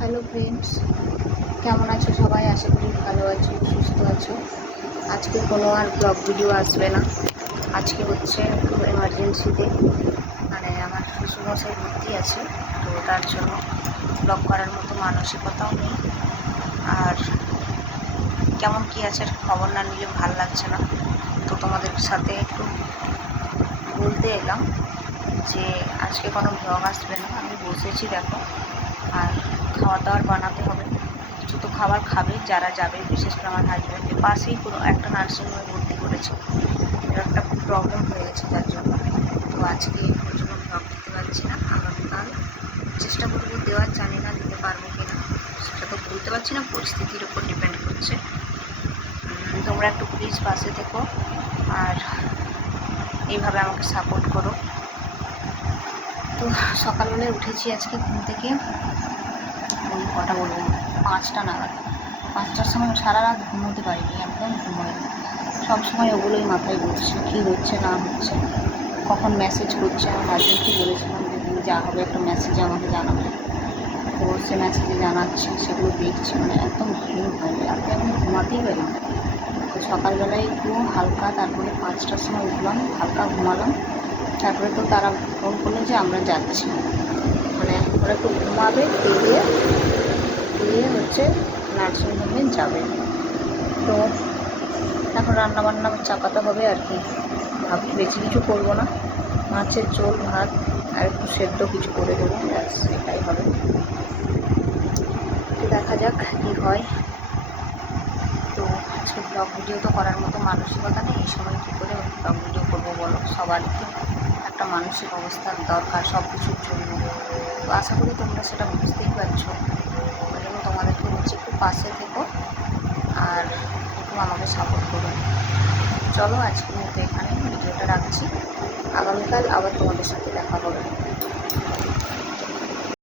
Hello friends, কেমন আছো সবাই? আশা করি ভালো আছো, সুস্থ আছো। আজকে কোনো আর ব্লগ ভিডিও আসবে না। আজকে হচ্ছে একটু এমার্জেন্সিতে, মানে আমার শ্বশুরমশাই ভর্তি আছে, তো তার জন্য ব্লগ করার মতো মানসিকতাও নেই। আর কেমন কী আছে খবর না নিলে ভালো লাগছে না, তো তোমাদের সাথে একটু বলতে এলাম যে আজকে কোনো ব্লগ আসবে না। আমি বসেছি দেখো, আর খাওয়া দাওয়ার বানাতে হবে। কিছু তো খাবার খাবে যারা যাবে, বিশেষ করে আমার হাজব্যান্ডের পাশেই কোনো একটা নার্সিংহোমে ভর্তি করেছে। এর একটা প্রবলেম হয়ে গেছে, যার জন্য তো আজকে ওর জন্য ব্লগ দিতে পারছি না। আগামীকাল চেষ্টা করবো দেওয়ার, জানি না দিতে পারবো কি না, সেটা তো বলতে পারছি না, পরিস্থিতির উপর ডিপেন্ড করছে। তোমরা একটু প্লিজ পাশে থেকো আর এইভাবে আমাকে সাপোর্ট করো। তো সকালবেলায় উঠেছি আজকে ঘুম থেকে, ওই কটা বলবো, 5টা নাগাদ। 5টার সময় সারা রাত ঘুমোতে পারিনি, একদম ঘুমোয়নি। সবসময় ওগুলোই মাথায় ঘুরছে, কী হচ্ছে না হচ্ছে, কখন মেসেজ করছে। আমার হাজব্যান্ডকে বলেছিলাম যে তুমি যা হবে একটা মেসেজে আমাকে জানাবে, তো সে মেসেজে জানাচ্ছে, সেগুলো দেখছি, মানে একদম ঘুম হয়নি, রাতে আমি ঘুমাতেই পারিনি। তো সকালবেলায় একটু হালকা, তারপরে 5টার সময় উঠলাম, হালকা ঘুমালাম। তারপরে তো তারা ফোন করলো যে আমরা যাচ্ছি, মানে ওরা একটু ঘুমাবে, দিয়ে হচ্ছে নার্সিংহোমে যাবে। তো এখন রান্নাবান্না চাপাতে হবে আর কি। ভাবছি বেশি কিছু করবো না, মাছের ঝোল, ভাত আর একটু সেদ্ধ কিছু করে দেবো, ব্যাস এটাই হবে। তো দেখা যাক কী হয়। তো আজকে ব্লগ ভিডিও তো করার মতো মানসিকতা নেই, এই সময় কী করে ব্লগ ভিডিও করবো বলো? সবারই তো একটা মানসিক অবস্থার দরকার সব কিছুর জন্য। তো আশা করি তোমরা সেটা বুঝতেই পারছো। ওই জন্য তোমাদেরকে বলছি একটু পাশে থেকো আর একটু আমাকে সাপোর্ট করো। চলো আজকের মতো এখানে ভিডিওটা রাখছি, আগামীকাল আবার তোমাদের সাথে দেখা হবে।